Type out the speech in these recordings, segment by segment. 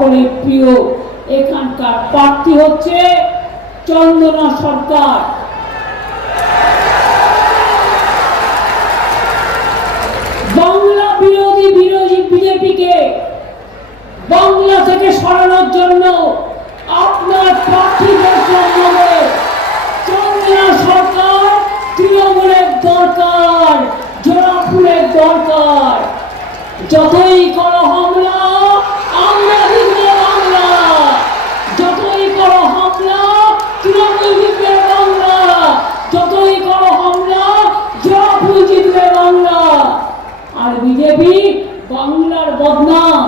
সকলের প্রিয় এখানকার প্রার্থী হচ্ছে চন্দনা সরকার। বাংলা বিরোধী বিজেপিকে বাংলা থেকে সরানোর জন্য আপনার প্রার্থীদের জন্য চন্দনা সরকার তৃণমূলের দরকার, জোড়াফুলের দরকার। যতই করো হামলা আমরা জিতবে বাংলা, যতই করো হামলা তৃণমূল জিতবে বাংলা, যতই করো হামলা জোড়াফুল জিতবে বাংলা। আর বিজেপি বাংলার বদনাম,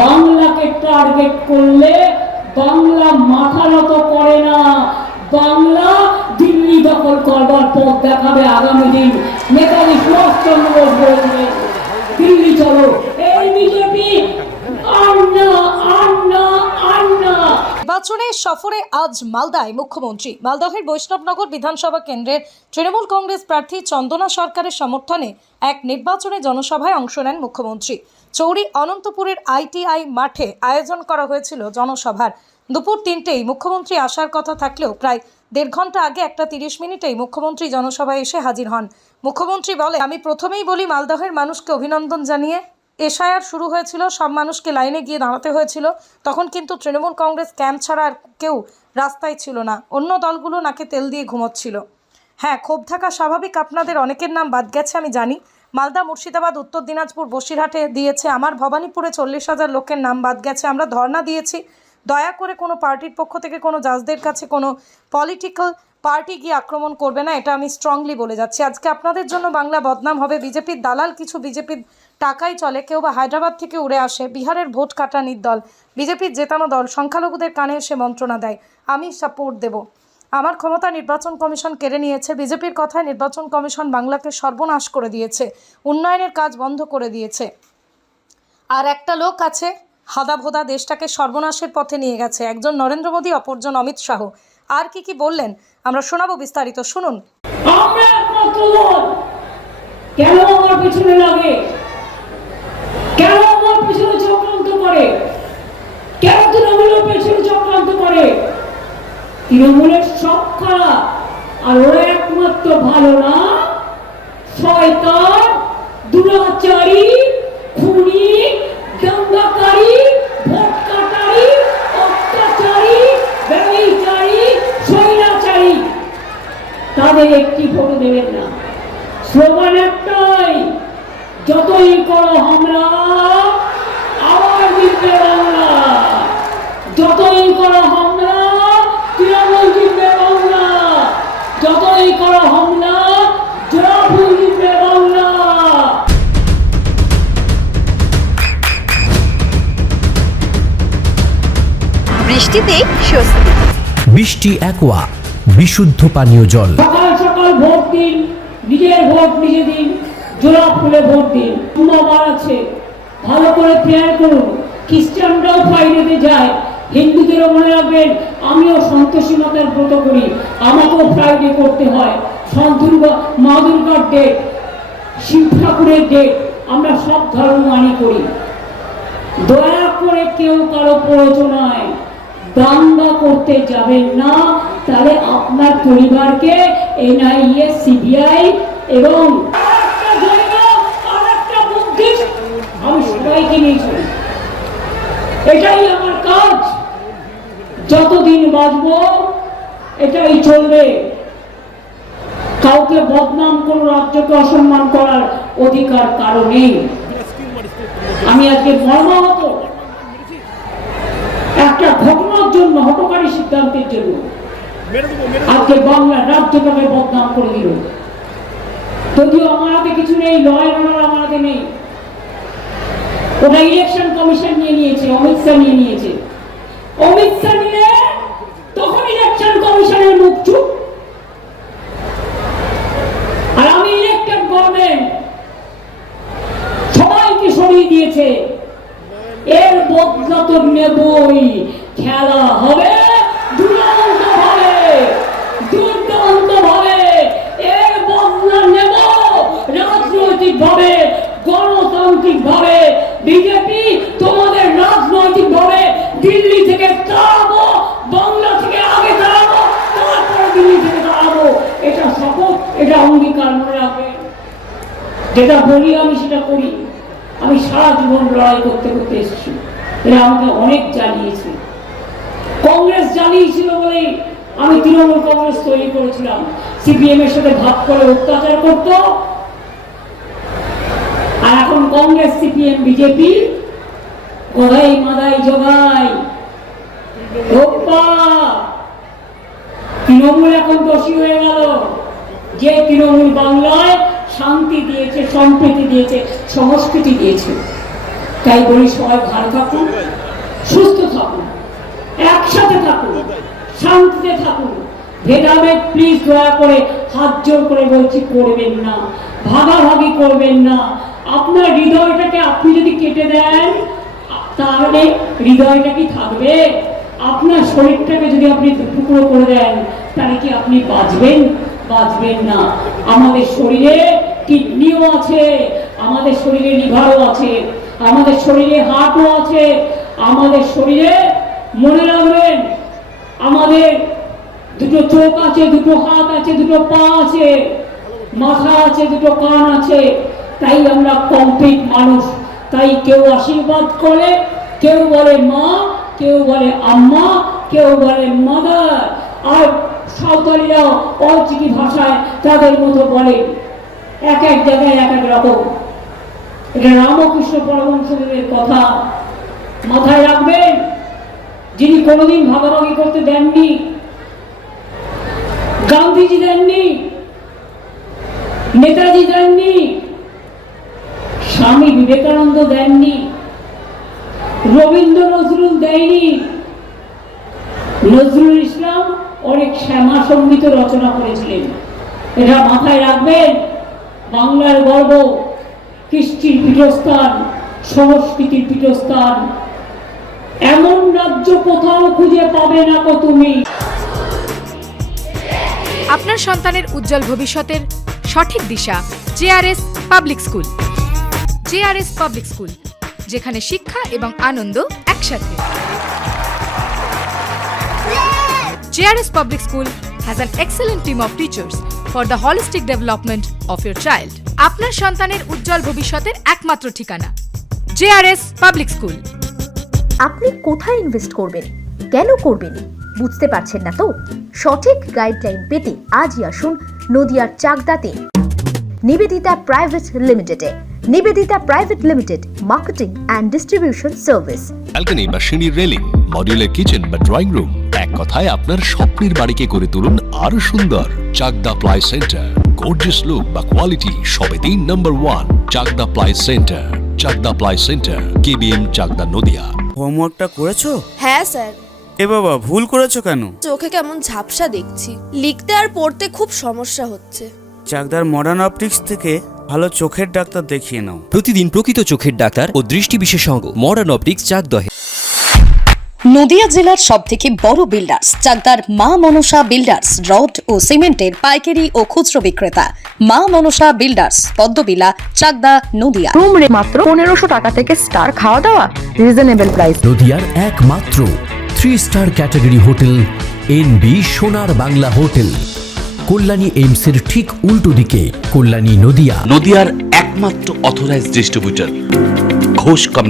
বাংলাকে টার্গেট করলে বাংলা মাথা নত করে না, বাংলা দিল্লি দখল করবার পথ দেখাবে আগামী দিন। নেতাজি সুভাষচন্দ্র বোস বলেছিলেন দিল্লি চলো, এই বিজেপি আর না। নির্বাচনে সফরে আজ মালদায় মুখ্যমন্ত্রী। মালদহের বৈষ্ণবনগর বিধানসভা কেন্দ্রের তৃণমূল কংগ্রেস প্রার্থী চন্দনা সরকারের সমর্থনে এক নির্বাচনী জনসভায় অংশ নেন মুখ্যমন্ত্রী। চৌরি অনন্তপুরের ITI মাঠে আয়োজন করা হয়েছিল জনসভার। দুপুর 3টেই মুখ্যমন্ত্রী আসার কথা থাকলেও প্রায় 1.5 ঘন্টা আগে 1:30 মিনিটেই মুখ্যমন্ত্রী জনসভায় এসে হাজির হন। মুখ্যমন্ত্রী বলে, আমি প্রথমেই বলি মালদহের মানুষকে অভিনন্দন জানিয়ে SIR শুরু হয়েছিল, সব মানুষকে লাইনে গিয়ে দাঁড়াতে হয়েছিল। তখন কিন্তু তৃণমূল কংগ্রেস ক্যাম্প ছাড়া আর কেউ রাস্তায় ছিল না, অন্য দলগুলো নাকে তেল দিয়ে ঘুমোচ্ছিল। হ্যাঁ, ক্ষোভ থাকা স্বাভাবিক, আপনাদের অনেকের নাম বাদ গেছে আমি জানি। মালদা, মুর্শিদাবাদ, উত্তর দিনাজপুর, বসিরহাটে দিয়েছে, আমার ভবানীপুরে 40,000 লোকের নাম বাদ গেছে। আমরা ধর্ণা দিয়েছি। দয়া করে কোনো পার্টির পক্ষ থেকে কোনো জাজদের কাছে কোনো পলিটিক্যাল পার্টি গিয়ে আক্রমণ করবে না, এটা আমি স্ট্রংলি বলে যাচ্ছি। আজকে আপনাদের জন্য বাংলা বদনাম হবে। বিজেপির দালাল কিছু, বিজেপির টাকাই চলে, কেউ বা হায়দ্রাবাদ থেকে উড়ে আসে, বিহারের ভোট কাটানির দল, বিজেপির জেতানো দল সংখ্যালঘুদের কানে এসে মন্ত্রণা দেয়, আমি সাপোর্ট দেব। আমার ক্ষমতা নির্বাচন কমিশন কেড়ে নিয়েছে। বিজেপির কথায় নির্বাচন কমিশন বাংলাকে সর্বনাশ করে দিয়েছে, উন্নয়নের কাজ বন্ধ করে দিয়েছে। আর একটা লোক আছে হাদা ভোদা, দেশটাকে সর্বনাশের পথে নিয়ে গেছে, একজন নরেন্দ্র মোদী, অপরজন অমিত শাহ। আর কি কি বললেন আমরা শোনাবো, বিস্তারিত শুনুন। আমরা একমাত্র দল, কেন আমার পিছনে লাগে, কেন আমার পিছনে চক্রান্ত করে, কেন তৃণমূলের পেছনে চক্রান্ত করে? তৃণমূলের সব খারাপ, আর ওরা একমাত্র ভালো না, শয়তান, দুরাচারী, খুনি, দাঙ্গাকারী, ভোট কাটারি, অত্যাচারী, ব্যভিচারী, স্বৈরাচারী। তাদের একটি ভোট দেবেন না। স্লোগান একটাই, যতই করো হামলা আবার জিতবে বাংলা, যতই করো হামলা তৃণমূল জিতবে বাংলা, যতই করো হামলা জোড়াফুল জিতবে বাংলা। বৃষ্টিতে স্বস্তি। বৃষ্টি অ্যাকোয়া, বিশুদ্ধ পানীয় জল। সকাল সকাল ভোট দিন, নিজের ভোট নিজে দিন, জোড়াফুলে ভোট দিন। সোমবার আছে, ভালো করে প্রেয়ার করুন। খ্রিস্টানরাও ফ্রাইডেতে যায়, হিন্দুদেরও মনে রাখবেন, আমিও সন্তোষী মাতার ব্রত করি, আমাকেও ফ্রাইডে করতে হয়। মা দুর্গার ডেট, শিব ঠাকুরের ডেট, আমরা সব ধর্ম মানি করি। দয়া করে কেউ কারো প্ররোচনায় দাঙ্গা করতে যাবেন না, তাহলে আপনার পরিবারকে NIA, CBI এবং আমি সবাইকে নিয়ে চলি। এটাই আমার কাজ, যতদিন বাঁচব এটাই চলবে। কাউকে বদনাম কোন রাজ্যকে অসম্মান করার অধিকার কারো নেই। আমি আজকে মর্মাহত একটা ঘটনার জন্য, হঠকারী সিদ্ধান্তের জন্য আজকে বাংলা রাজ্যটাকে বদনাম করে দিল। যদিও আমার হাতে কিছু নেই, লয়ের আমার হাতে নেই, ওটা ইলেকশন কমিশন নিয়ে নিয়েছে, অমিত শাহ নিয়ে নিয়েছে। অমিত শাহ নিলে তখন ইলেকশন কমিশনের মুখ চুপ। আর আমি ইলেকটেড গভর্নমেন্ট, সবাইকে সরিয়ে দিয়েছে। এর বদলা তো নেবই, খেলা হবে দুর্দান্ত ভাবে, দুর্দান্ত ভাবে। এর বদলা নেব রাজনৈতিক ভাবে, গণতান্ত্রিক ভাবে। বিজেপি তোমাদের রাজনৈতিক দিল্লি থেকে তাড়াবো, বাংলা থেকে আগে তাড়াবো, তারপরে দিল্লি থেকে তাড়াবো। এটা শপথ, এটা অঙ্গীকার, মনে রাখবে। যেটা বলি আমি সেটা করি। আমি সারা জীবন লড়াই করতে করতে এসেছি। এরা আমাকে অনেক জ্বালিয়েছে। কংগ্রেস জ্বালিয়েছিল বলে আমি তৃণমূল কংগ্রেস তৈরি করেছিলাম। সিপিএম এর সাথে ভাগ করে অত্যাচার করত, আর এখন কংগ্রেস, সিপিএম, বিজেপি গদাই মাদাই জগাই। তৃণমূল এখন দোষী হয়ে গেল, যে তৃণমূল বাংলায় শান্তি দিয়েছে, সম্প্রীতি দিয়েছে, সংস্কৃতি দিয়েছে। তাই বলি সবাই ভালো থাকুন, সুস্থ থাকুন, একসাথে থাকুন, শান্তিতে থাকুন। ভেদাভেদ প্লিজ দয়া করে হাত জোর করে বলছি করবেন না, ভাগাভাগি করবেন না। আপনার হৃদয়টাকে আপনি যদি কেটে দেন তাহলে হৃদয়টা কি থাকবে? আপনার শরীরটাকে যদি আপনি টুকরো করে দেন তাহলে কি আপনি বাঁচবেন? বাঁচবেন না। আমাদের শরীরে কিডনিও আছে, আমাদের শরীরে লিভারও আছে, আমাদের শরীরে হার্টও আছে, আমাদের শরীরে মনে রাখবেন আমাদের দুটো চোখ আছে, দুটো হাত আছে, দুটো পা আছে, মাথা আছে, দুটো কান আছে। তাই আমরা কমপ্লিট মানুষ। তাই কেউ আশীর্বাদ করে, কেউ বলে মা, কেউ বলে আম্মা, কেউ বলে মাদার, আর সাঁওতালিরাও অলচিকি ভাষায় তাদের মতো বলে। এক এক জায়গায় এক এক রকম। এটা রামকৃষ্ণ পরমহংসদেবের কথা, মাথায় রাখবেন। যিনি কোনোদিন ভাগাভাগি করতে দেননি, গান্ধীজি দেননি, নেতাজি দেননি, স্বামী বিবেকানন্দ দেননি, রবীন্দ্র নজরুল দেয়নি। নজরুল ইসলাম অনেক শ্যামা সঙ্গীত রচনা করেছিলেন। এটা মাথায় রাখবেন। বাংলার গর্ব, কৃষ্টির পীঠস্থান, সংস্কৃতির পীঠস্থান। এমন রাজ্য কোথাও খুঁজে পাবে না কো তুমি। আপনার সন্তানের উজ্জ্বল ভবিষ্যতের সঠিক দিশা JRS public school. JRS public school, যেখানে শিক্ষা এবং আনন্দ একসাথে। JRS public school has an excellent team of teachers for the holistic development of your child. আপনার সন্তানের উজ্জ্বল ভবিষ্যতের একমাত্র ঠিকানা জেআরএস পাবলিক স্কুল। আপনি কোথায় ইনভেস্ট করবেন, কেন করবেন, বুঝতে পারছেন না তো? সঠিক গাইডলাইন পেতে আজই আসুন নদিয়ার চাকদাতে নিবেদিতা প্রাইভেট লিমিটেডে। Nivedita private limited, marketing and distribution service. Balcony বা সিঁড়ির রেলিং, মডিউলার কিচেন বা ড্রয়িং রুম, এক কথায় আপনার স্বপ্নের বাড়িকে করে তুলুন আরো সুন্দর। Chakdah ply centre, gorgeous look বা কোয়ালিটি সবেতেই number 1। Chakdah ply centre, Chakdah ply centre, KBM, Chakdah, Nadia. হোমওয়ার্কটা করেছো? হ্যাঁ স্যার। এ বাবা, ভুল করেছো কেন? চোখে কেমন ঝাপসা দেখছি, লিখতে আর পড়তে খুব সমস্যা হচ্ছে। চাকদার মডার্ন অপটিক্স থেকে ভালো চোখের ডাক্তার দেখিয়ে নাও। প্রতিদিন প্রকৃত চোখের ডাক্তার ও দৃষ্টি বিশেষজ্ঞ মডার্ন অপটিক্স চাকদহে। নদিয়া জেলার সবথেকে বড় বিল্ডার্স চাকদার মা মনসা বিল্ডার্স, রড ও সিমেন্টের পাইকারি ও খুচরো বিক্রেতা। মা মনসা বিল্ডার্স, পদ্মবিলা, চাকদা, নদিয়া। রুম রে মাত্র 1500 টাকা থেকে স্টার, খাওয়া দাওয়া রিজনেবল প্রাইস। নদিয়ার একমাত্র 3 স্টার ক্যাটাগরি হোটেল এনবি সোনার বাংলা হোটেল, কল্যাণী এইমসের ঠিক উল্টো দিকে, কল্যাণী, নদিয়া। নদিয়ার একমাত্র অথরাইজড ডিস্ট্রিবিউটর ঘোষ